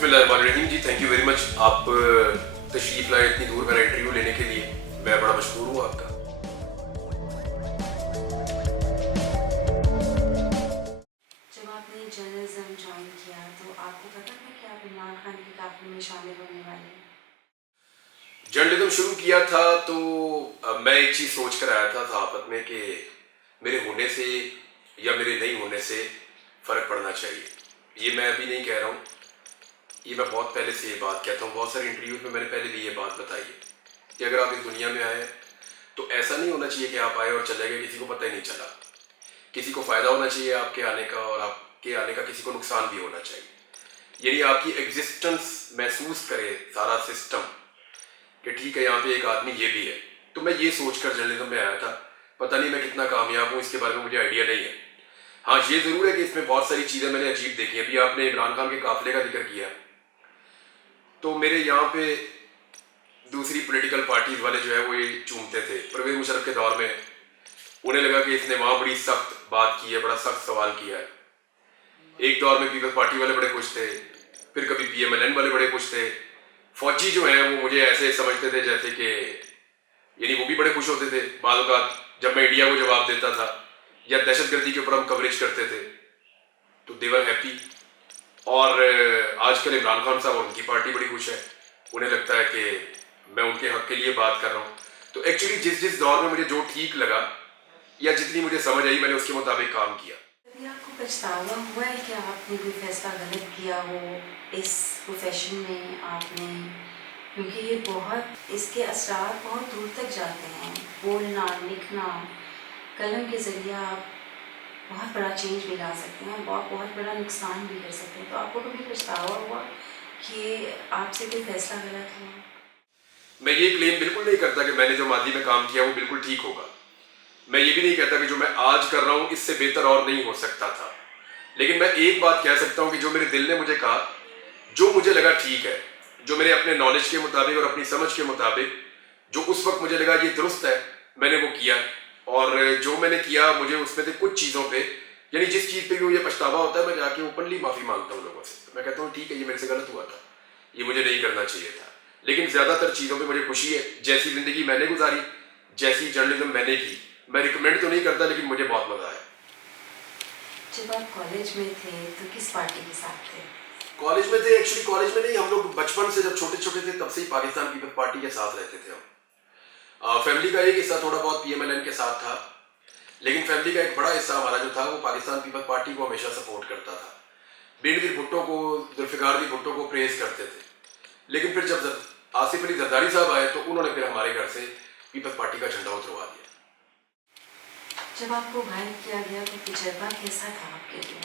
बिस्मिल्लाहिर्रहमानिर्रहीम जी, thank you very much. आप तशरीफ़ लाए इतनी दूर मेरा इंटरव्यू लेने के लिए, मैं बड़ा मशहूर हूँ आपका। जब आपने जर्नलिज्म ज्वाइन किया तो आपको पता था कि आप इमरान खान की काफ़िले में शामिल होने वाले हैं? जर्नलिज्म शुरू किया था तो मैं एक चीज़ सोच कर आया था सहाफ़त में कि मेरे होने से या मेरे नहीं होने से फ़र्क पड़ना चाहिए। ये मैं अभी नहीं कह रहा हूँ, ये मैं बहुत पहले से ये बात कहता हूँ। बहुत सारे इंटरव्यूज़ में मैंने पहले भी ये बात बताई है कि अगर आप इस दुनिया में आए तो ऐसा नहीं होना चाहिए कि आप आए और चले गए, किसी को पता ही नहीं चला। किसी को फ़ायदा होना चाहिए आपके आने का, और आपके आने का किसी को नुकसान भी होना चाहिए। यानी आपकी एग्जिस्टेंस महसूस करे सारा सिस्टम कि ठीक है, यहाँ पे एक आदमी ये भी है। तो मैं ये सोच कर जर्नलिज्म में आया था। पता नहीं मैं कितना कामयाब हूँ, इसके बारे में मुझे आइडिया नहीं है। हाँ, ये ज़रूर है कि इसमें बहुत सारी चीज़ें मैंने अजीब देखी हैं। अभी आपने इमरान खान के काफिले का जिक्र किया, तो मेरे यहाँ पे दूसरी पॉलिटिकल पार्टीज वाले जो है वो ये चूमते थे। परवेज़ मुशर्रफ के दौर में उन्हें लगा कि इसने वहाँ बड़ी सख्त बात की है, बड़ा सख्त सवाल किया है। एक दौर में पीपल्स पार्टी वाले बड़े खुश थे, फिर कभी PMLN वाले बड़े खुश थे। फौजी जो हैं वो मुझे ऐसे समझते थे जैसे कि, यानी वो भी बड़े खुश होते थे बाद औक़ात जब मैं इंडिया को जवाब देता था या दहशतगर्दी के ऊपर हम कवरेज करते थे, तो दे वर हैप्पी। और आजकल इमरान खान साहब और उनकी पार्टी बड़ी खुश है, उन्हें लगता है कि मैं उनके हक़ के लिए बात कर रहा हूँ। तो एक्चुअली जिस जिस दौर में मुझे जो ठीक लगा या जितनी मुझे समझ आई, मैंने उसके मुताबिक काम किया। कभी आपको पछतावा हुआ है कि आपने कोई फैसला गलत किया हो इस प्रोफेशन में आपने? क्योंकि ये बहुत, इसके असरार बहुत दूर तक जाते हैं। बोलना, लिखना, कलम के ज़रिए आप बहुत बड़ा चेंज भी ला सकते हैं, बहुत बहुत बड़ा नुकसान भी कर सकते हैं। तो आपको कभी पछतावा हुआ कि आपसे कोई फैसला गलत हुआ? मैं ये क्लेम बिल्कुल नहीं करता कि मैंने जो मादी में काम किया वो बिल्कुल ठीक होगा। मैं ये भी नहीं कहता कि जो मैं आज कर रहा हूँ इससे बेहतर और नहीं हो सकता था। लेकिन मैं एक बात कह सकता हूँ कि जो मेरे दिल ने मुझे कहा, जो मुझे लगा ठीक है, जो मेरे अपने नॉलेज के मुताबिक और अपनी समझ के मुताबिक, जो उस वक्त मुझे लगा ये दुरुस्त है, मैंने वो किया। और जो मैंने किया, मुझे उसमें से कुछ चीज़ों पे, यानी जिस चीज़ पे भी मुझे पछतावा होता है, मैं जाके ओपनली माफ़ी मांगता हूँ लोगों से। मैं कहता हूँ ठीक है, ये मेरे से गलत हुआ था, ये मुझे नहीं करना चाहिए था। लेकिन ज़्यादातर चीज़ों पे मुझे खुशी है। जैसी ज़िंदगी मैंने गुजारी, जैसी जर्नलिज्म मैंने की, मैं रिकमेंड तो नहीं करता, लेकिन मुझे बहुत मज़ा आया। जब आप कॉलेज में थे तो किस पार्टी के साथ थे? कॉलेज में थे, एक्चुअली कॉलेज में नहीं, हम लोग बचपन से जब छोटे छोटे थे तब से ही पाकिस्तान पीपल्स पार्टी के साथ रहते थे हम। फैमिली का एक हिस्सा थोड़ा बहुत PMLN के साथ था, लेकिन फैमिली का एक बड़ा हिस्सा हमारा जो था वो पाकिस्तान पीपल्स पार्टी को हमेशा सपोर्ट करता था। बेनज़ीर भुट्टो को, जुल्फ़िकार अली भुट्टो को प्रेज़ करते थे। लेकिन फिर जब आसिफ अली जरदारी साहब आए तो उन्होंने फिर हमारे घर से पीपल्स पार्टी का झंडा उतरवा दिया। जब आपको गायब किया गया तो तजुर्बा कैसा था आपके लिए?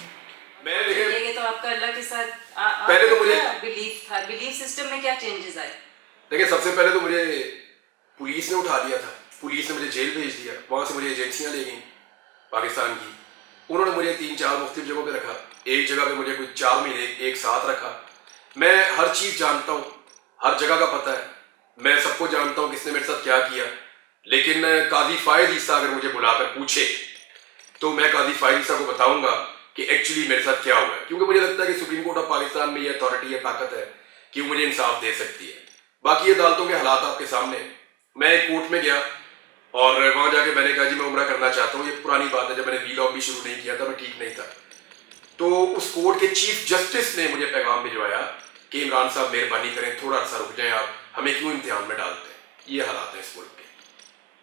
मैं देखिए, ये तो आपका अल्लाह के साथ पहले तो मुझे बिलीफ था, बिलीफ सिस्टम में क्या चेंजेस आए? देखिए, सबसे पहले तो मुझे पुलिस ने उठा लिया था, पुलिस ने मुझे जेल भेज दिया। वहाँ से मुझे एजेंसियाँ ले गई पाकिस्तान की, उन्होंने मुझे 3-4 मुख्तलिफ जगहों पे रखा। एक जगह पे मुझे कुछ 4 महीने एक साथ रखा। मैं हर चीज़ जानता हूँ, हर जगह का पता है, मैं सबको जानता हूँ किसने मेरे साथ क्या किया। लेकिन काजी फ़ायद ईसा अगर मुझे बुलाकर पूछे तो मैं काजी फ़ायद ईसा को बताऊँगा कि एक्चुअली मेरे साथ क्या हुआ है, क्योंकि मुझे लगता है कि सुप्रीम कोर्ट ऑफ पाकिस्तान में ये अथॉरिटी है, ताकत है कि वो मुझे इंसाफ दे सकती है। बाकी अदालतों के हालात आपके सामने। मैं एक कोर्ट में गया और वहाँ जाके मैंने कहा जी मैं उम्रा करना चाहता हूँ। ये पुरानी बात है, जब मैंने वीलॉग भी शुरू नहीं किया था, मैं ठीक नहीं था। तो उस कोर्ट के चीफ जस्टिस ने मुझे पैगाम भिजवाया कि इमरान साहब मेहरबानी करें, थोड़ा सा रुक जाएं, आप हमें क्यों इम्तिहान में डालते हैं। ये हालात हैं इस मुल्क के।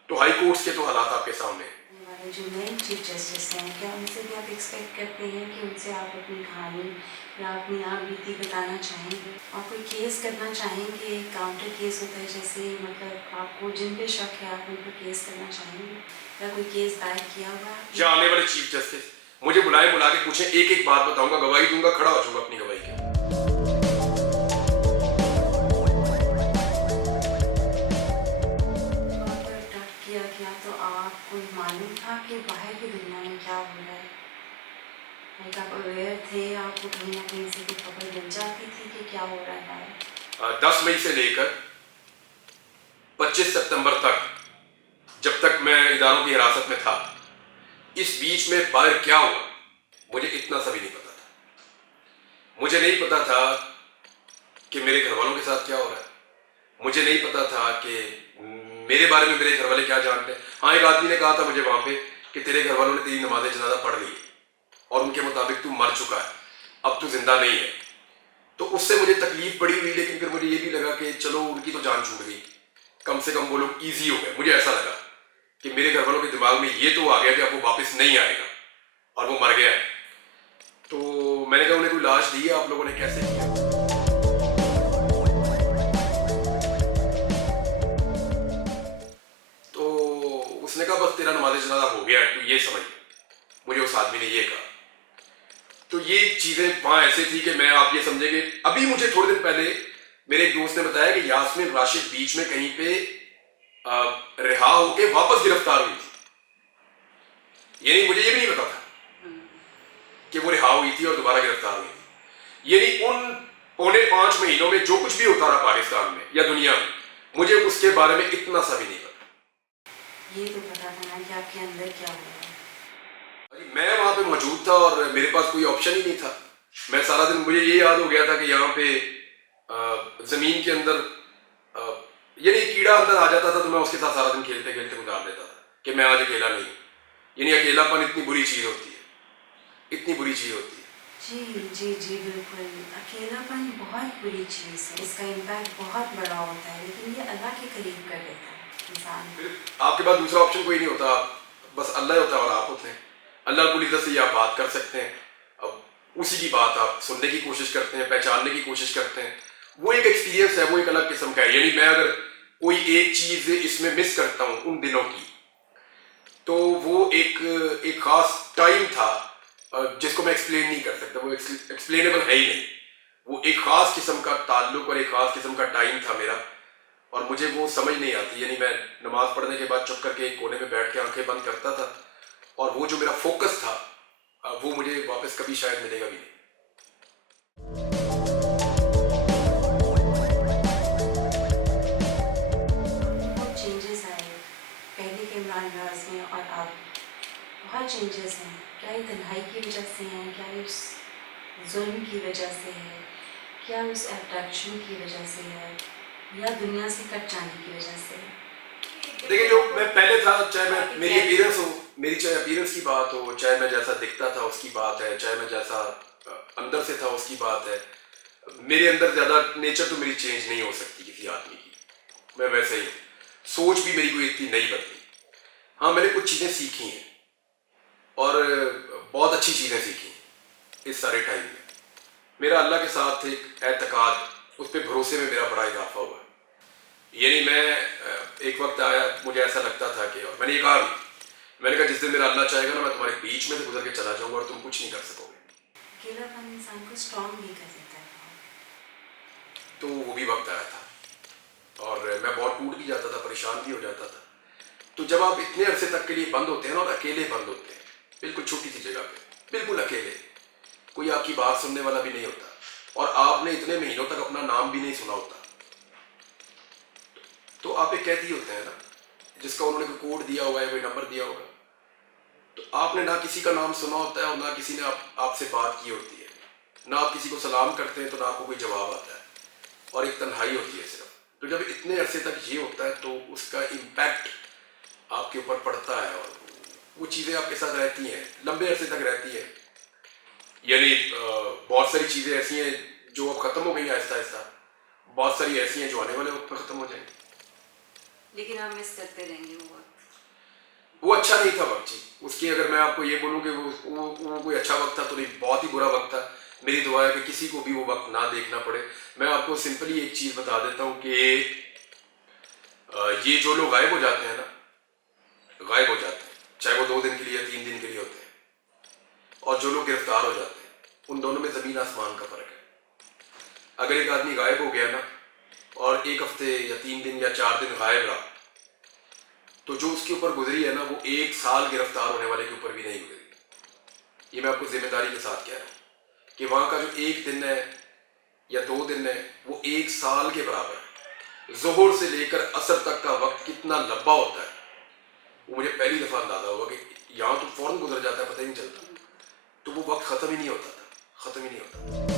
तो हाई कोर्ट्स के तो हालात आपके सामने हैं। जो नए चीफ जस्टिस हैं, क्या उनसे भी आप एक्सपेक्ट करते हैं कि उनसे आप अपनी कहानी या अपनी आप बीती बताना चाहेंगे? आप कोई केस करना चाहेंगे? काउंटर केस होता है जैसे, मतलब आपको जिन पे शक है आप उन पर केस करना चाहेंगे या कोई केस दायर किया हुआ है? या आने वाले चीफ जस्टिस मुझे बुलाए, बुला के पूछे, एक एक बात बताऊंगा, गवाही दूंगा, खड़ा हो जाऊंगा अपनी गवाही के। किया गया तो आपको मालूम था कि बाहर की दुनिया में क्या हो रहा है? लाइक आप अवेयर थे, आपको कहीं ना कहीं से कोई खबर मिल जाती थी कि क्या हो रहा है बाहर? 10 मई से लेकर 25 सितंबर तक, जब तक मैं इदारों की हिरासत में था, इस बीच में बाहर क्या हुआ मुझे इतना सा भी नहीं पता था। मुझे नहीं पता था کہ میرے گھر والوں کے ساتھ کیا ہو رہا ہے. مجھے نہیں پتا تھا کہ میرے بارے میں میرے گھر والے کیا جانتے ہیں. ہاں ایک آدمی نے کہا تھا مجھے وہاں پہ کہ تیرے گھر والوں نے تیری نماز جنازہ پڑھ لی اور ان کے مطابق تو مر چکا ہے, اب تو زندہ نہیں ہے. تو اس سے مجھے تکلیف پڑی ہوئی, لیکن پھر مجھے یہ بھی لگا کہ چلو ان کی تو جان چھوٹ گئی, کم سے کم وہ لوگ ایزی ہو گئے. مجھے ایسا لگا کہ میرے گھر والوں کے دماغ میں یہ تو آ گیا کہ اب وہ واپس نہیں آئے گا اور وہ مر گیا ہے. تو میں نے کہا انہیں کوئی لاش دی ہے آپ لوگوں نے, کیسے کیا؟ تو اس نے کہا بس تیرا نماز جنازہ ہو گیا ہے, تو یہ سمجھ. مجھے اس آدمی نے یہ کہا. تو یہ چیزیں وہاں ایسے تھی کہ میں آپ یہ سمجھیں کہ ابھی مجھے تھوڑے دن پہلے میرے ایک دوست نے بتایا کہ یاسمین راشد بیچ میں کہیں پہ رہا ہو کے واپس گرفتار ہوئی تھی. یعنی مجھے یہ بھی نہیں پتا تھا کہ وہ رہا ہوئی تھی اور دوبارہ گرفتار ہوئی تھی. یعنی ان 4.5 مہینوں میں جو کچھ بھی ہوتا رہا پاکستان میں یا دنیا میں, مجھے اس کے بارے میں اتنا سا بھی نہیں پتا. یہ تو پتا تھا نا کہ آپ کے اندر کیا ہو رہا ہے. میں وہاں پہ موجود تھا اور میرے پاس کوئی آپشن ہی نہیں تھا. میں سارا دن, مجھے یہ یاد ہو گیا تھا کہ یہاں پہ زمین کے اندر یعنی کیڑا اندر آ جاتا تھا تو میں اس کے ساتھ سارا دن کھیلتے کھیلتے گزار دیتا تھا کہ میں آج اکیلا نہیں ہوں. یعنی اکیلا پن اتنی بری چیز ہوتی ہے, اتنی بری چیز ہوتی ہے. جی جی جی بالکل, اکیلا پن بہت بری چیز ہے, اس کا امپیکٹ بہت بڑا ہوتا ہے, لیکن یہ اللہ کے قریب کر دیتا ہے انسان. پھر آپ کے پاس دوسرا آپشن کوئی نہیں ہوتا, بس اللہ ہی ہوتا ہے اور آپ ہوتے ہیں. اللہ رب العزت سے یہ آپ بات کر سکتے ہیں, اب اسی کی بات آپ سننے کی کوشش کرتے ہیں, پہچاننے کی کوشش کرتے ہیں. وہ ایک ایکسپیرینس ہے, وہ ایک الگ قسم کا ہے. یعنی میں اگر کوئی ایک چیز اس میں مس کرتا ہوں ان دنوں کی, تو وہ ایک خاص ٹائم تھا جس کو میں ایکسپلین نہیں کر سکتا, وہ ایکسپلینیبل ہے ہی نہیں. وہ ایک خاص قسم کا تعلق اور ایک خاص قسم کا ٹائم تھا میرا, اور مجھے وہ سمجھ نہیں آتی. یعنی میں نماز پڑھنے کے بعد چپ کر کے ایک کونے میں بیٹھ کے آنکھیں بند کرتا تھا, اور وہ جو میرا فوکس تھا وہ مجھے واپس کبھی شاید ملے گا بھی نہیں. بہت چینجز آئے پہلے کے عمران نواز میں اور اب, بہت چینجز ہیں. کیا یہ تنہائی کی وجہ سے ہیں, کیا یہ اس ظلم کی وجہ سے ہے, کیا اس ایبڈکشن کی وجہ سے ہے, یا دنیا سے کٹ جانے کی وجہ سے ہے. دیکھیں جو میں پہلے تھا, چاہے میں میری اپیرنس ہو, میری چاہے اپیرنس کی بات ہو, چاہے میں جیسا دکھتا تھا اس کی بات ہے, چاہے میں جیسا اندر سے تھا اس کی بات ہے, میرے اندر زیادہ نیچر تو میری چینج نہیں ہو سکتی کسی آدمی کی. میں ویسے ہی ہوں, سوچ بھی میری کوئی اتنی نہیں بدلی. ہاں میں نے کچھ چیزیں سیکھی ہیں اور بہت اچھی چیزیں سیکھی ہیں اس سارے ٹائم میں. میرا اللہ کے ساتھ ایک اعتقاد, اس پہ بھروسے میں میرا بڑا اضافہ ہوا. یعنی میں ایک وقت آیا مجھے ایسا لگتا تھا کہ, اور میں نے یہ کہا بھی, میں نے کہا جس دن میرا اللہ چاہے گا نا میں تمہارے بیچ میں سے گزر کے چلا جاؤں گا اور تم کچھ نہیں کر سکو گے. اکیلا پن انسان کو اسٹرانگ بھی کر دیتا ہے. تو وہ بھی وقت آیا تھا اور میں بہت ٹوٹ بھی جاتا تھا, پریشان بھی ہو جاتا تھا. تو جب آپ اتنے عرصے تک کے لیے بند ہوتے ہیں نا, اور اکیلے بند ہوتے ہیں بالکل چھوٹی سی جگہ پہ, بالکل اکیلے, کوئی آپ کی بات سننے والا بھی نہیں ہوتا, اور آپ نے اتنے مہینوں تک اپنا نام بھی نہیں سنا ہوتا, تو آپ ایک قیدی ہوتے ہیں نا جس کا انہوں نے کوئی کوڈ دیا ہوا ہے, کوئی نمبر دیا ہوگا, تو آپ نے نہ کسی کا نام سنا ہوتا ہے اور نہ کسی نے آپ سے بات کی ہوتی ہے, نہ آپ کسی کو سلام کرتے ہیں تو نہ آپ کو کوئی جواب آتا ہے, اور ایک تنہائی ہوتی ہے صرف. تو جب اتنے عرصے تک یہ ہوتا ہے تو اس کا امپیکٹ آپ کے اوپر پڑتا ہے, اور وہ چیزیں آپ کے ساتھ رہتی ہیں, لمبے عرصے تک رہتی ہیں. یعنی بہت ساری چیزیں ایسی ہیں جو اب ختم ہو گئی ہیں آہستہ آہستہ, بہت ساری ایسی ہیں جو آنے والے وقت پہ ختم ہو جائیں گی. لیکن ہم مس کرتے رہیں گے وہ وقت. وہ اچھا نہیں تھا وقت جی, اس کی اگر میں آپ کو یہ بولوں کہ وہ کوئی اچھا وقت تھا تو نہیں, بہت ہی برا وقت تھا. میری دعا ہے کہ کسی کو بھی وہ وقت نہ دیکھنا پڑے. میں آپ کو سمپلی ایک چیز بتا دیتا ہوں کہ یہ جو لوگ غائب ہو جاتے ہیں نا, غائب ہو جاتے ہیں, چاہے وہ 2 دن کے لیے یا 3 دن کے لیے ہوتے ہیں, اور جو لوگ گرفتار ہو جاتے ہیں, ان دونوں میں زمین آسمان کا فرق ہے. اگر ایک آدمی غائب ہو گیا نا اور 1 ہفتے یا 3 دن یا 4 دن غائب رہا, تو جو اس کے اوپر گزری ہے نا وہ 1 سال گرفتار ہونے والے کے اوپر بھی نہیں گزری. یہ میں آپ کو ذمہ داری کے ساتھ کہہ رہا ہوں کہ وہاں کا جو 1 دن ہے یا 2 دن ہے وہ 1 سال کے برابر ہے. ظہر سے لے کر عصر تک کا وقت کتنا لمبا ہوتا ہے وہ مجھے پہلی دفعہ اندازہ ہوا کہ یہاں تو فوراً گزر جاتا ہے, پتہ ہی نہیں چلتا, تو وہ وقت ختم ہی نہیں ہوتا تھا, ختم ہی نہیں ہوتا.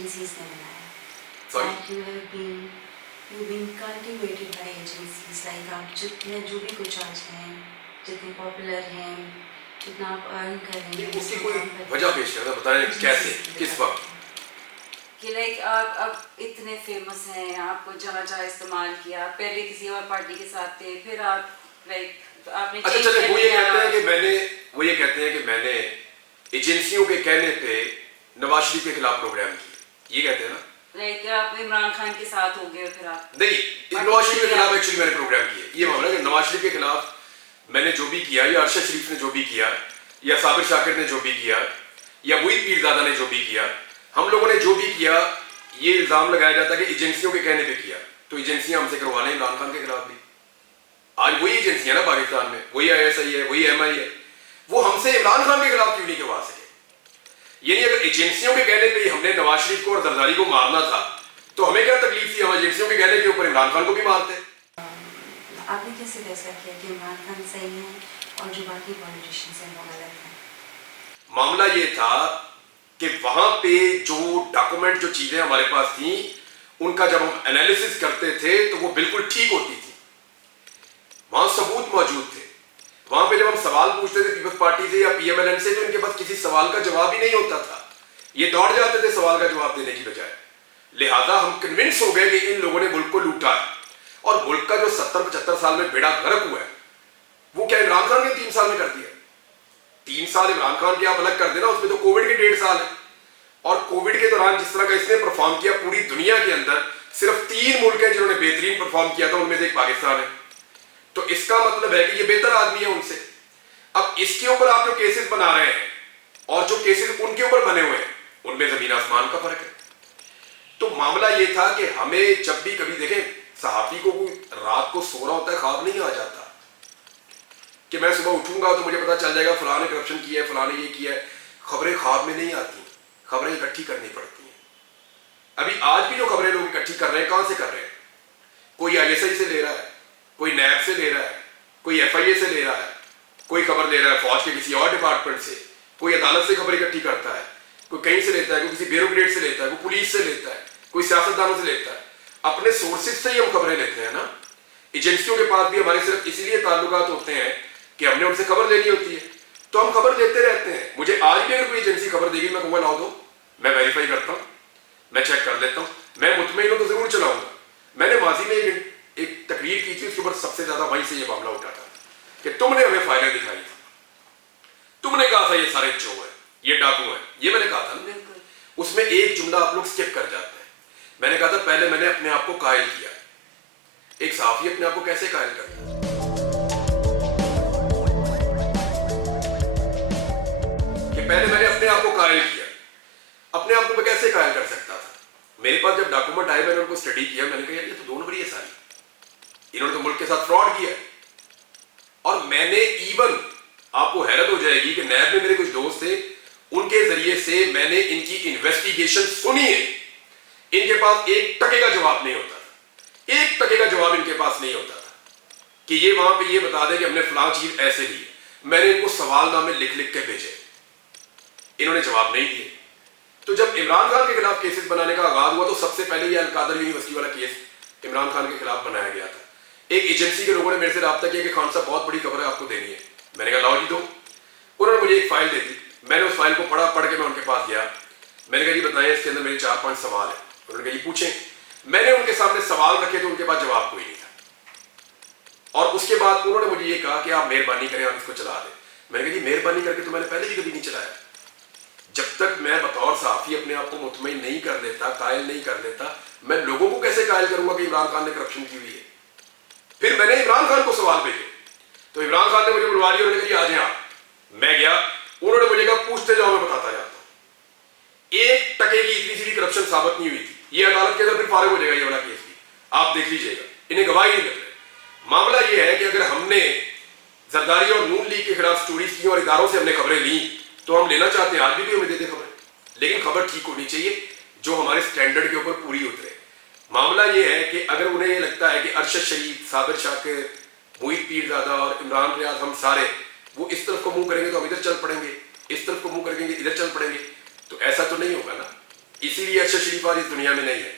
एजेंसीज ने बनाया Sorry? Like you've been cultivated by agencies, like आप जितने जो भी कुछ आज हैं, जितने पॉपुलर हैं, जितना आप अर्न कर रहे हैं, उसकी जितना कोई काम कर रहे हैं, वजह पेश करना, बताएं कैसे, किस वक्त? कि लाइक आप अब इतने फेमस हैं, आपको जहाँ जहाँ इस्तेमाल किया, पहले किसी और पार्टी के साथ थे, फिर आप लाइक आपने अच्छा change चले, कर वो ये लिया। कहते हैं कि मैंने एजेंसियों के कहने पे नवाज शरीफ के खिलाफ प्रोग्राम किया, ये कहते हैं ना? लाइक आप इमरान खान के साथ हो गए, फिर आप नहीं, नवाज शरीफ के खिलाफ एक्चुअली मैंने प्रोग्राम किया, ये मामला है कि नवाज शरीफ के खिलाफ मैंने जो भी किया, या अरशद शरीफ ने जो भी किया, या साबिर शाकिर ने जो भी किया, या मुईद पीरजादा ने जो भी किया, हम लोगों ने जो भी किया, ये इल्जाम लगाया जाता है कि एजेंसियों के कहने पे किया। तो एजेंसियां हमसे करवा लें इमरान खान के खिलाफ भी। आज वही एजेंसियां ना पाकिस्तान में, वही ISI है, वही MI है, वो हमसे इमरान खान के खिलाफ क्यों नहीं करवा सके? यानी अगर एजेंसियों के कहने पे ही हमने नवाज शरीफ को और जरदारी को मारना था, तो हमें क्या तकलीफ थी? हम एजेंसियों के कहने के ऊपर इमरान खान को भी मारते। आपने कैसे फैसला किया कि इमरान खान सही है और जो बाकी पॉलिटिशियंस हैं वो गलत हैं? मामला ये था कि वहां पे जो डॉक्यूमेंट, जो चीजें हमारे पास थी, उनका जब हम एनालिसिस करते थे तो वो बिल्कुल ठीक होती थी, वहां सबूत मौजूद थे। वहां पे जब हम सवाल पूछते थे पीपल्स पार्टी से या PMLN से, तो इनके पास किसी सवाल का जवाब ही नहीं होता था, ये दौड़ जाते थे सवाल का जवाब देने की बजाय। लिहाजा हम कन्विंस हो गए कि इन लोगों ने मुल्क को लूटा है, और मुल्क का जो 70-75 साल में बेड़ा गर्क हुआ है, वो क्या इमरान खान ने 3 साल में कर दिया? 3 साल इमरान खान के आप अलग कर देना, उसमें तो कोविड के 1.5 साल है, और कोविड के दौरान जिस तरह का इसने परफॉर्म किया पूरी दुनिया के अंदर, सिर्फ 3 मुल्क हैं जिन्होंने बेहतरीन परफॉर्म किया था, उनमें से एक पाकिस्तान है। तो इसका मतलब है कि ये बेहतर आदमी है उनसे। अब इसके ऊपर आप जो केसेस बना रहे हैं और जो केसेस उनके ऊपर बने हुए हैं, उनमें जमीन आसमान का फर्क है। तो मामला ये था कि हमें जब भी कभी देखें, सहाफी को कोई रात को सो रहा होता है, ख्वाब नहीं आ जाता कि मैं सुबह उठूंगा तो मुझे पता चल जाएगा फलां ने करप्शन किया है, फलां ने ये किया है। खबरें ख्वाब में नहीं आती, खबरें इकट्ठी करनी पड़ती हैं। अभी आज भी जो खबरें लोग इकट्ठी कर रहे हैं, कहां से कर रहे हैं? कोई ISI से ले रहा है, कोई NAB से ले रहा है, कोई FIA से ले रहा है, कोई खबर ले रहा है फौज के किसी और डिपार्टमेंट से, कोई अदालत से खबर इकट्ठी करता है, कोई कहीं से लेता है, कोई किसी ब्यूरोक्रेट से लेता है, कोई पुलिस से लेता है, कोई सियासतदानों से लेता है। अपने सोर्सेज से ही हम खबरें लेते हैं ना। एजेंसियों के पास भी हमारे सिर्फ इसीलिए ताल्लुकात होते हैं कि हमने उनसे खबर लेनी होती है, तो हम खबर लेते रहते हैं। मुझे आज भी अगर कोई एजेंसी खबर देगी, मैं कहूँगा लाओ दो, मैं वेरीफाई करता हूँ, मैं चेक कर लेता हूँ, मैं मुतमईन हूँ तो जरूर चलाऊंगा। मैंने माजी में एक तकरीर की थी, उसके ऊपर सबसे ज्यादा वहीं से ये मामला उठा था कि तुमने हमें फाइलें दिखाई थी, तुमने कहा था ये सारे चोर है, ये डाकू है, ये मैंने कहा था ना। बिल्कुल। उसमें एक जुमला आप लोग स्किप कर जाते हैं। मैंने कहा था पहले मैंने अपने आप को कायल किया। एक सहाफी अपने आप को कैसे कायल करता है? कि पहले मैंने अपने आप को कायल किया। अपने आप को मैं कैसे कायल कर सकता था? मेरे पास जब डॉक्यूमेंट आए, मैंने उनको स्टडी किया, मैंने कहा ये तो 2 नंबरी है सारी, इन्होंने तो मुल्क के साथ फ्रॉड किया है। और मैंने इवन, आपको हैरत हो जाएगी कि नैब में मेरे कुछ दोस्त थे, उनके जरिए से मैंने इनकी इन्वेस्टिगेशन सुनी है। इनके पास 1 टके का जवाब नहीं होता था, 1 टके का जवाब इनके पास नहीं होता था कि ये वहां पे ये बता दे कि हमने फलां चीज ऐसे ली। मैंने इनको सवालनामे लिख लिख के भेजे, इन्होंने जवाब नहीं दिए। तो जब इमरान खान के खिलाफ केसेस बनाने का आगाज हुआ, तो सबसे पहले ये अलकादर यूनिवर्सिटी वाला केस इमरान खान के खिलाफ बनाया गया था। एक एजेंसी के लोगों ने मेरे से रब्ता किया कि खान साहब बहुत बड़ी खबर है, आपको देनी है। मैंने कहा लाओ जी दो। उन्होंने मुझे एक फाइल दे दी, मैंने उस फाइल को पढ़ के मैं उनके पास गया। मैंने कहा जी बताएं, इसके अंदर मेरे 4-5 सवाल है। उन्होंने कहा जी पूछें। मैंने उनके सामने सवाल रखे तो उनके पास जवाब कोई नहीं था। और उसके बाद उन्होंने मुझे ये कहा कि आप मेहरबानी करें, आप इसको चला दें। मैंने कहा जी मेहरबानी करके तो मैंने पहले भी कभी नहीं चलाया। जब तक मैं बतौर सहाफी अपने आप को मुतमईन नहीं कर लेता, कायल नहीं कर लेता, मैं लोगों को कैसे कायल करूंगा कि इमरान खान ने करप्शन की हुई है? फिर मैंने इमरान खान को सवाल भेजे, तो इमरान खान ने मुझे बुलवा लिया, उन्होंने कहा आ जाए आप। मैं गया, उन्होंने मुझे कहा पूछते जाओ, मैं बताता जाता हूं। 1 टके की इतनी सी भी करप्शन साबित नहीं हुई थी। ये अदालत के अंदर फिर फारिग हो जाएगा ये वाला केस भी, आप देख लीजिएगा, इन्हें गवाही नहीं मिल रही। मामला ये है कि अगर हमने जरदारी और नून लीग के खिलाफ स्टोरीज की और इदारों से हमने खबरें ली, तो हम लेना चाहते हैं, आज भी हमें दे दे खबर, लेकिन खबर ठीक होनी चाहिए जो हमारे स्टैंडर्ड के ऊपर पूरी उतरे। मामला ये है कि अगर उन्हें ये लगता है कि अरशद शरीफ, साबिर शाकिर, मुईद पीरजादा और इमरान रियाज हम सारे वो इस तरफ को मुंह करेंगे तो हम इधर चल पड़ेंगे, इस तरफ को मुंह करेंगे इधर चल पड़ेंगे, तो ऐसा तो नहीं होगा ना। इसीलिए अरशद शरीफ आज इस दुनिया में नहीं है,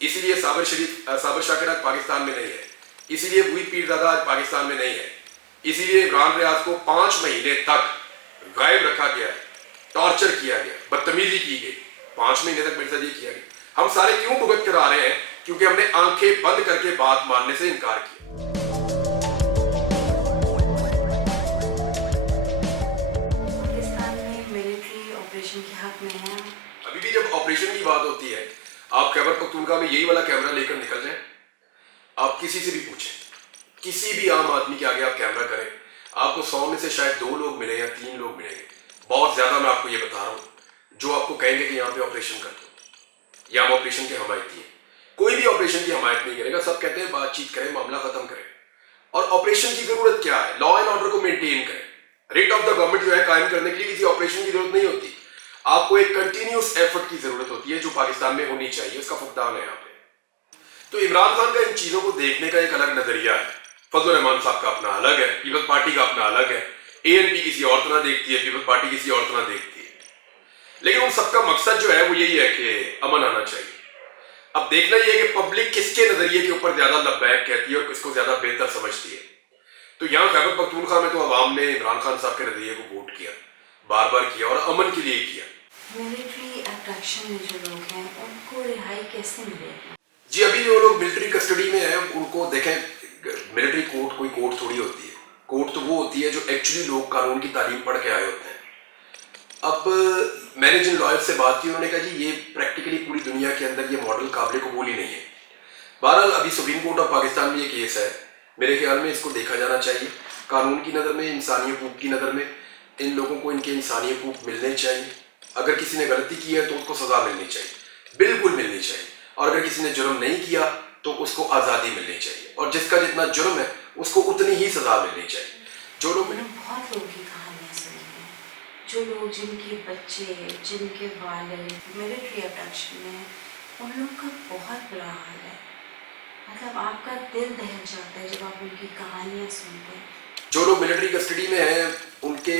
इसीलिए साबिर शाकिर आज पाकिस्तान में नहीं है, इसीलिए वहीद पीरज़ादा आज पाकिस्तान में नहीं है, इसीलिए इमरान रियाज को 5 महीने तक गायब रखा गया, टॉर्चर किया गया, बदतमीजी की गई, 5 महीने तक मेरे साथ ये किया गया। हम सारे क्यों भुगत कर आ रहे हैं? क्योंकि हमने आंखें बंद करके बात मानने से इनकार किया। पाकिस्तान में मिलिट्री ऑपरेशन के हक में है। अभी भी जब ऑपरेशन की बात होती है, आप खैबर पख्तूनख्वा में यही वाला कैमरा लेकर निकल जाएं, आप किसी से भी पूछें, किसी भी आम आदमी के आगे आप कैमरा करें, आपको 100 में से शायद 2 लोग मिले या 3 लोग मिलेंगे, बहुत ज्यादा मैं आपको ये बता रहा हूँ, जो आपको कहेंगे कि यहाँ पे ऑपरेशन कर दो या हम ऑपरेशन की हमायती है। कोई भी ऑपरेशन की हमायत नहीं करेगा, सब कहते हैं बातचीत करें, मामला खत्म करें। और ऑपरेशन की जरूरत क्या है? लॉ एंड ऑर्डर को मेंटेन करें। रिट ऑफ द गवर्नमेंट जो है कायम करने के लिए किसी ऑपरेशन की जरूरत नहीं होती, आपको एक कंटिन्यूस एफर्ट की जरूरत होती है, जो पाकिस्तान में होनी चाहिए, उसका फुकदान है यहाँ पे। तो इमरान खान का इन चीजों को देखने का एक अलग नजरिया है। फजल रहमान साहब का अपना अलग है, पीपल्स पार्टी का अपना अलग है, एएनपी किसी और तरह देखती है, पीपल्स पार्टी किसी और तरह देखती है, लेकिन उन सबका मकसद जो है वो यही है कि अमन आना चाहिए। अब देखना ये है कि पब्लिक किसके नजरिए के ऊपर ज्यादा लब्बैक कहती है और किसको ज्यादा बेहतर समझती है। तो यहाँ खैबर पख्तूनख्वा में तो अवाम ने इमरान खान साहब के नजरिए को वोट किया, बार बार किया और अमन के लिए किया। मिलिट्री अट्रैक्शन में जो लोग हैं उनको रिहाई कैसे मिलेगी? जी, अभी जो लोग मिलिट्री कस्टडी में हैं उनको देखें, मिलिट्री कोर्ट कोई कोर्ट थोड़ी होती है, कोर्ट तो वो होती है जो एक्चुअली लोग कानून की तालीम पढ़ के आए होते हैं। अब मैंने जिन लॉयर से बात की उन्होंने कहा जी ये प्रैक्टिकली पूरी दुनिया के अंदर ये मॉडल काबिल कबूल ही नहीं है। बहरहाल अभी सुप्रीम कोर्ट ऑफ पाकिस्तान में ये केस है, मेरे ख्याल में इसको देखा जाना चाहिए कानून की नज़र में, इंसानी हकूक़ की नज़र में। इन लोगों को इनके इंसानी हकूक़ मिलने चाहिए। अगर किसी ने गलती की है तो उसको सज़ा मिलनी चाहिए, बिल्कुल मिलनी चाहिए। और अगर किसी ने जुर्म नहीं किया तो उसको आज़ादी मिलनी चाहिए, और जिसका जितना जुर्म है उसको उतनी ही सज़ा मिलनी चाहिए। जो लोग मैंने बहुत लोगों की कहानियाँ सुनी हैं, जो लोग जिनके बच्चे, जिनके वालिद मिलिट्री अट्रैक्शन में, उन लोग का बहुत बुरा हाल है। मतलब आपका दिल दहल जाता है जब आप उनकी कहानियाँ सुनते हैं। जो लोग मिलिट्री कस्टडी में हैं उनके,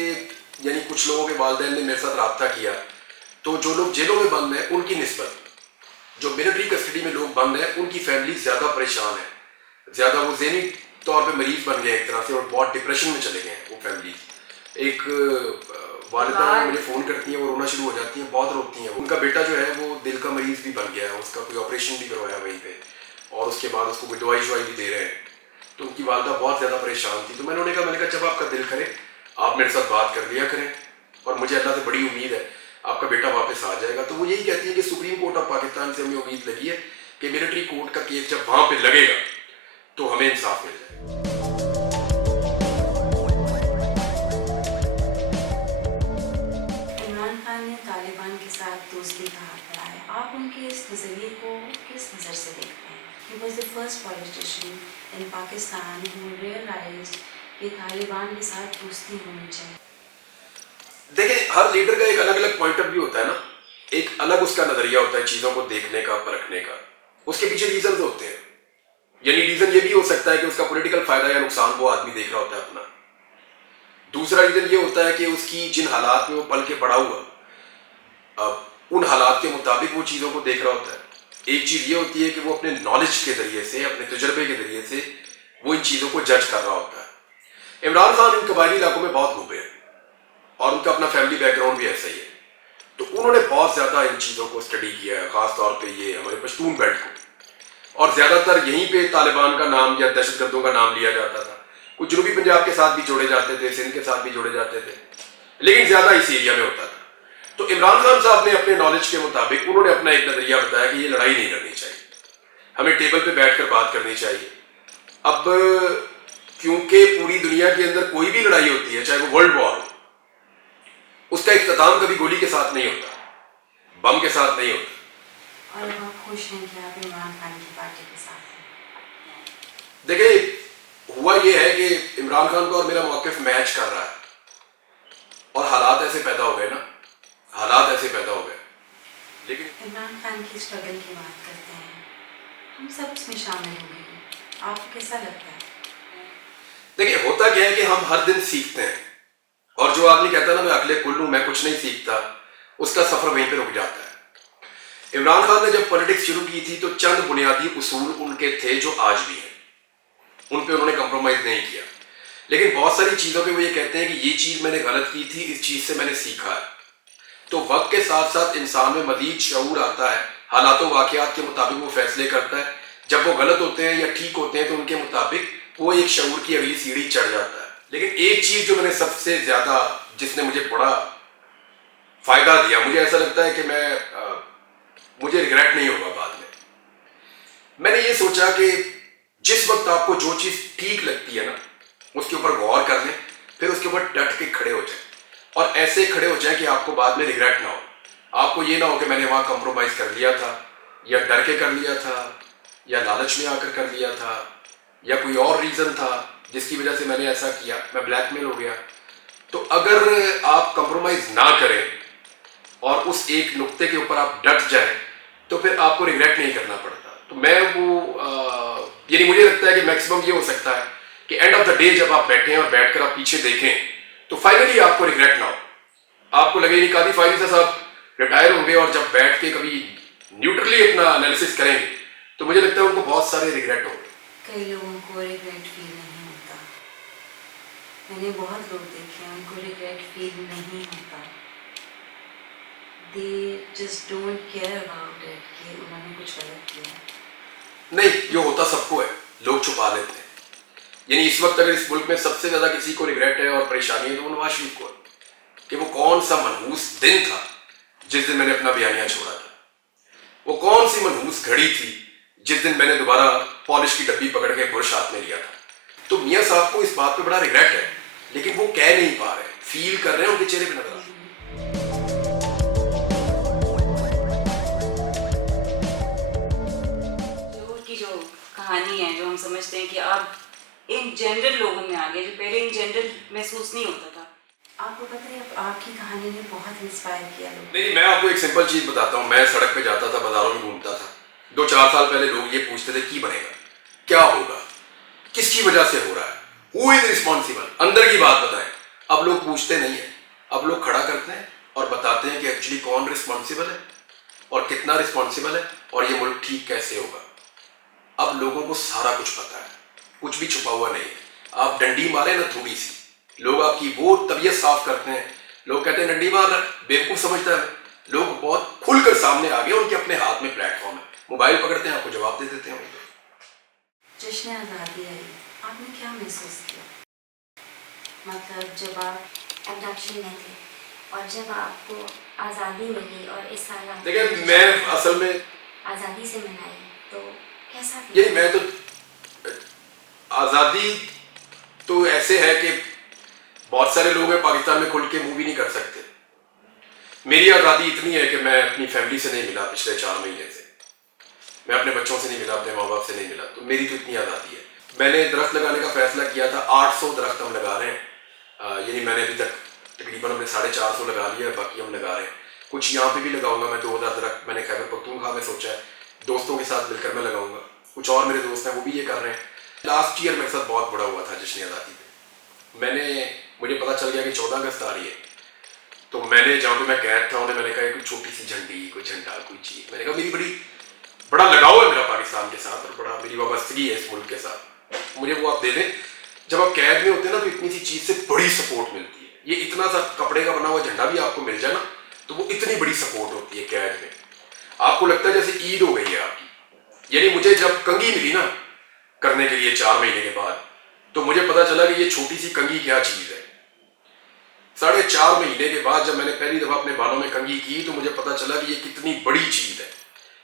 यानी कुछ लोगों के वालिदैन ने मेरे साथ रब्ता किया, तो जो लोग जेलों में बंद हैं उनकी निस्बत जो मिलिट्री कस्टडी में लोग बंद हैं उनकी फैमिली ज़्यादा परेशान है, ज़्यादा वो ज़हनी तौर पे मरीज बन गए एक तरह से, और बहुत डिप्रेशन में चले गए हैं वो फैमिली। एक वालिदा मुझे फ़ोन करती हैं, वो रोना शुरू हो जाती हैं, बहुत रोती हैं। उनका बेटा जो है वो दिल का मरीज़ भी बन गया है, उसका कोई ऑपरेशन भी करवाया वहीं पे, और उसके बाद उसको कोई दवाई शवाई भी दे रहे हैं। तो उनकी वालिदा बहुत ज़्यादा परेशान थी। तो मैंने कहा जब आपका दिल करे आप मेरे साथ बात कर लिया करें, और मुझे अल्लाह से बड़ी उम्मीद है आपका बेटा वापस आ जाएगा। तो वो यही कहती है कि सुप्रीम कोर्ट ऑफ पाकिस्तान से हमें उम्मीद लगी है कि मिलिट्री कोर्ट का केस जब वहाँ पे लगेगा तो हमें इंसाफ मिल जाएगा। इमरान खान ने तालिबान के साथ दोस्ती का हाथ बढ़ाया, आप उनके इस नज़रिए को किस नज़र से देखते हैं? He was the first politician in Pakistan who realized कि तालिबान के साथ दोस्ती होनी चाहिए। देखिए, हर लीडर का एक अलग अलग पॉइंट ऑफ व्यू होता है ना, एक अलग उसका नजरिया होता है चीजों को देखने का, परखने का। उसके पीछे रीजन होते हैं, यानी रीजन ये भी हो सकता है कि उसका पॉलिटिकल फायदा या नुकसान वो आदमी देख रहा होता है अपना। दूसरा रीजन ये होता है कि उसकी जिन हालात में वो पल के बड़ा हुआ, अब उन हालात के मुताबिक वो चीजों को देख रहा होता है। एक चीज ये होती है कि वो अपने नॉलेज के जरिए से, अपने तजुर्बे के जरिए से वो इन चीजों को जज कर रहा होता है। इमरान खान इन कबायली इलाकों में बहुत घूमे हैं और उनका अपना फैमिली बैकग्राउंड भी ऐसा ही है, तो उन्होंने बहुत ज़्यादा इन चीज़ों को स्टडी किया है, ख़ास तौर पे ये हमारे पश्तून बेल्ट को। और ज़्यादातर यहीं पे तालिबान का नाम या दहशतगर्दों का नाम लिया जाता था। कुछ जनूबी पंजाब के साथ भी जोड़े जाते थे, सिंध के साथ भी जोड़े जाते थे, लेकिन ज़्यादा इस एरिया में होता था। तो इमरान खान साहब ने अपने नॉलेज के मुताबिक उन्होंने अपना एक नज़रिया बताया कि ये लड़ाई नहीं करनी चाहिए, हमें टेबल पर बैठ कर बात करनी चाहिए। अब क्योंकि पूरी दुनिया के अंदर कोई भी लड़ाई होती है, चाहे वो वर्ल्ड वॉर हो, उसका इख्तिताम कभी गोली के साथ नहीं होता, बम के साथ नहीं होता। और अब आप खुश हैं कि आप इमरान खान की पार्टी के साथ हैं? देखिए, हुआ ये है कि इमरान खान का और मेरा मौक़िफ़ मैच कर रहा है, और हालात ऐसे पैदा हो गए ना, हालात ऐसे पैदा हो गए। लेकिन इमरान खान की स्ट्रगल की बात करते हैं, हम सब इसमें शामिल हो गए, आपको कैसा लगता है? देखिए, होता क्या है कि हम हर दिन सीखते हैं, और जो आदमी कहता है ना मैं अगले कुल हूँ, मैं कुछ नहीं सीखता, उसका सफ़र वहीं पे रुक जाता है। इमरान खान ने जब पॉलिटिक्स शुरू की थी तो चंद बुनियादी उसूल उनके थे जो आज भी हैं, उन पे उन्होंने कंप्रोमाइज़ नहीं किया। लेकिन बहुत सारी चीज़ों पे वो ये कहते हैं कि ये चीज़ मैंने गलत की थी, इस चीज़ से मैंने सीखा है। तो वक्त के साथ साथ इंसान में मज़ीद शऊर आता है, हालातों वाक़यात के मुताबिक वो फैसले करता है। जब वो गलत होते हैं या ठीक होते हैं तो उनके मुताबिक वो एक शऊर की अगली सीढ़ी चढ़ जाता है। लेकिन एक चीज़ जो मैंने सबसे ज़्यादा, जिसने मुझे बड़ा फ़ायदा दिया, मुझे ऐसा लगता है कि मुझे रिग्रेट नहीं होगा बाद में। मैंने ये सोचा कि जिस वक्त आपको जो चीज़ ठीक लगती है ना, उसके ऊपर गौर कर लें, फिर उसके ऊपर डट के खड़े हो जाएं और ऐसे खड़े हो जाएं कि आपको बाद में रिग्रेट ना हो। आपको ये ना हो कि मैंने वहाँ कंप्रोमाइज़ कर लिया था, या डर के कर लिया था, या लालच में आकर कर लिया था, या कोई और रीज़न था जिसकी वजह से मैंने ऐसा किया, मैं ब्लैकमेल हो गया। तो अगर आप कंप्रोमाइज़ ना करें और उस एक नुक्ते के ऊपर आप डट जाएं तो फिर आपको रिग्रेट नहीं करना पड़ता। तो मैं यानी मुझे लगता है कि मैक्सिमम ये हो सकता है कि एंड ऑफ द डे जब आप बैठें और बैठकर आप पीछे देखें तो फाइनली आपको रिग्रेट ना हो, आपको लगे नहीं कादी फाइल साहब रिटायर होंगे और जब बैठ के कभी न्यूट्रली अपना एनालिसिस करेंगे तो मुझे लगता है उनको बहुत सारे रिग्रेट होंगे। कई लोगों को रिग्रेट फील नहीं होता, मैंने बहुत लोग देखे हैं उनको रिग्रेट फील नहीं होता। They just don't care about it कि उन्होंने कुछ गलत किया। नहीं, जो होता सबको है, लोग छुपा लेते हैं। यानी इस वक्त अगर इस मुल्क में सबसे ज़्यादा किसी को रिग्रेट है और परेशानी है तो वो नवाज शरीफ को है कि वो कौन सा मनहूस दिन था जिस दिन मैंने अपना बयानिया छोड़ा था, वो कौन सी मनहूस घड़ी थी जिस दिन मैंने दोबारा पॉलिश की डब्बी पकड़ के बुरश हाथ में लिया था। तो मियाँ साहब को इस बात पे बड़ा रिग्रेट है, लेकिन वो कह नहीं पा रहे, फील कर रहे हैं, उनके चेहरे पे नजर आ रहा है। की जो कहानी है, जो हम समझते हैं कि आप इन जनरल लोगों में आ गए, जो पहले इन जनरल महसूस नहीं होता था। आपको पता है आपकी कहानी ने बहुत इंस्पायर किया लोग। नहीं, मैं आपको एक सिंपल चीज बताता हूँ। मैं सड़क पे जाता था, बाजारों में घूमता था, 2-4 साल पहले लोग ये पूछते थे की बनेगा, क्या होगा, किसकी वजह से हो रहा है, हु इज रिस्पॉन्सिबल, अंदर की बात बताएं। अब लोग पूछते नहीं है, अब लोग खड़ा करते हैं और बताते हैं कि एक्चुअली कौन रिस्पॉन्सिबल है और कितना रिस्पॉन्सिबल है और ये मुल्क ठीक कैसे होगा। अब लोगों को सारा कुछ पता है, कुछ भी छुपा हुआ नहीं है। आप डंडी मारे ना थोड़ी सी, लोग आपकी वो तबीयत साफ करते हैं। लोग कहते हैं डंडी मार रहा है, बेवकूफ समझता है। लोग बहुत खुलकर सामने आ गए, उनके अपने हाथ में प्लेटफॉर्म है, मोबाइल पकड़ते हैं, आपको जवाब दे देते हैं। जश्न आज़ादी आई, आपने क्या महसूस किया? मतलब जब आप एबडक्शन में थे और जब आपको आज़ादी मिली और इस साल आप देखिए, मैं असल में आज़ादी से मनाई, तो कैसा ये मैं तो आज़ादी तो ऐसे है कि बहुत सारे लोग हैं पाकिस्तान में खुल के मूवी नहीं कर सकते। मेरी आज़ादी इतनी है कि मैं अपनी फैमिली से नहीं मिला पिछले 4 महीने से, मैं अपने बच्चों से नहीं मिला, अपने माँ बाप से नहीं मिला, तो मेरी तो इतनी आज़ादी है। मैंने दरख्त लगाने का फैसला किया था, 800 दरख्त हम लगा रहे हैं। यानी मैंने अभी तक तकरीबन हमने 450 लगा लिया है, बाकी हम लगा रहे हैं। कुछ यहाँ पे भी लगाऊंगा मैं, 2000 दरख्त मैंने खैबर पख्तूनख्वा में सोचा है, दोस्तों के साथ मिलकर मैं लगाऊंगा। कुछ और मेरे दोस्त हैं वो भी ये कर रहे हैं। लास्ट ईयर मेरे साथ बहुत बड़ा हुआ था जश्न आज़ादी पे। मुझे पता चल गया कि 14 अगस्त आ रही है, तो मैंने जहाँ पे मैं कैद था उन्हें मैंने कहा कोई छोटी सी झंडी, कोई झंडा, कोई चीज़। मैंने कहा मेरी बड़ा लगाव है मेरा पाकिस्तान के साथ और बड़ा मेरी वाबस्तगी है इस मुल्क के साथ, मुझे वो आप दे दें। जब आप कैद में होते हैं ना तो इतनी सी चीज़ से बड़ी सपोर्ट मिलती है। ये इतना सा कपड़े का बना हुआ झंडा भी आपको मिल जाए ना तो वो इतनी बड़ी सपोर्ट होती है कैद में। आपको लगता है जैसे ईद हो गई है आपकी। यानी मुझे जब कंघी मिली ना करने के लिए 4 महीने के बाद, तो मुझे पता चला कि ये छोटी सी कंघी क्या चीज़ है। 4.5 महीने के बाद जब मैंने पहली दफ़ा अपने बालों में कंघी की तो मुझे पता चला कि ये कितनी बड़ी चीज़ है।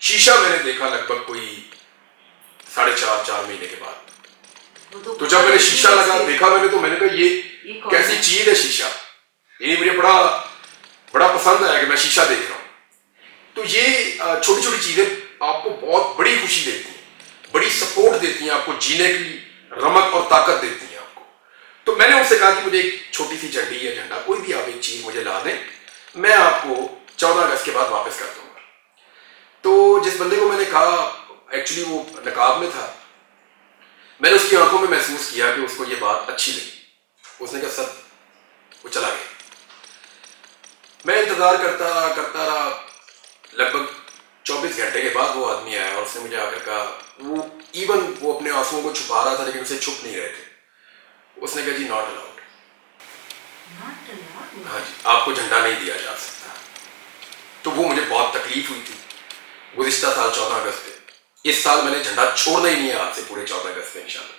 शीशा मैंने देखा लगभग कोई 4.5 महीने के बाद। तो जब मैंने शीशा लगा देखा मैंने, तो मैंने कहा ये कैसी चीज़ है शीशा। ये मुझे बड़ा पसंद आया कि मैं शीशा देख रहा हूँ। तो ये छोटी छोटी चीज़ें आपको बहुत बड़ी खुशी देती हैं, बड़ी सपोर्ट देती हैं, आपको जीने की रमक और ताकत देती हैं आपको। तो मैंने उनसे कहा कि मुझे एक छोटी सी झंडी या झंडा, कोई भी आप एक चीज़ मुझे ला दें, मैं आपको 14 अगस्त के बाद वापस कर दूंगा। तो जिस बंदे को मैंने कहा, एक्चुअली वो नकाब में था, मैंने उसकी आंखों में महसूस किया कि उसको ये बात अच्छी लगी। उसने कहा सर, वो चला गया। मैं इंतज़ार करता रहा लगभग 24 घंटे के बाद वो आदमी आया और उसने मुझे आकर कहा, वो अपने आंसुओं को छुपा रहा था लेकिन उसे छुप नहीं रहे थे। उसने कहा जी नॉट अलाउड, Not allowed. हाँ जी, आपको झंडा नहीं दिया जा सकता। तो वो मुझे बहुत तकलीफ हुई थी गुज़िश्ता साल 14 अगस्त पे। इस साल मैंने झंडा छोड़ना ही नहीं है आज से पूरे 14 अगस्त पे इंशाल्लाह।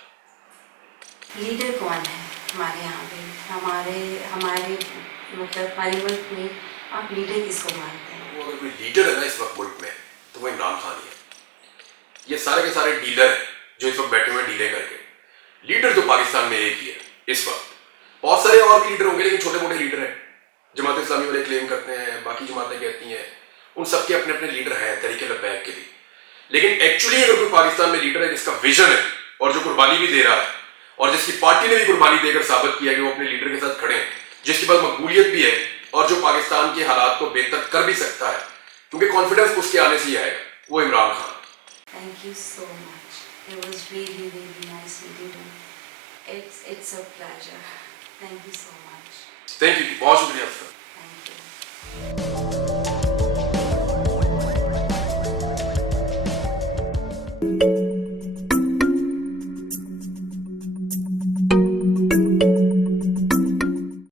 लीडर कौन है हमारे यहाँ पे, हमारे मतलब हमारे मुल्क में आप लीडर किसको मानते हैं? वो अगर कोई लीडर है ना इस वक्त मुल्क में तो वो इमरान खान ही है। ये सारे के सारे डीलर हैं जो इस वक्त बैठे हुए डीले करके। लीडर तो पाकिस्तान में एक ही है इस वक्त। बहुत सारे और भी लीडर होंगे लेकिन छोटे मोटे लीडर हैं। जमात इस्लामी वाले क्लेम करते हैं, बाकी जमातें कहती हैं, उन सबके अपने अपने लीडर हैं तरीके लब्बैक के लिए। लेकिन एक्चुअली अगर कोई पाकिस्तान में लीडर है जिसका विजन है और जो कुर्बानी भी दे रहा है और जिसकी पार्टी ने भी कुर्बानी देकर साबित किया कि वो अपने लीडर के साथ खड़े हैं, जिसके पास मकबूलियत भी है और जो पाकिस्तान के हालात को बेहतर कर भी सकता है, क्योंकि कॉन्फिडेंस उसके आने से ही आएगा, वो Imran Khan. Thank you so much. It was really, really nice meeting you. It's a pleasure. Thank you so much. Thank you, बहुत शुक्रिया आपका। Thank you.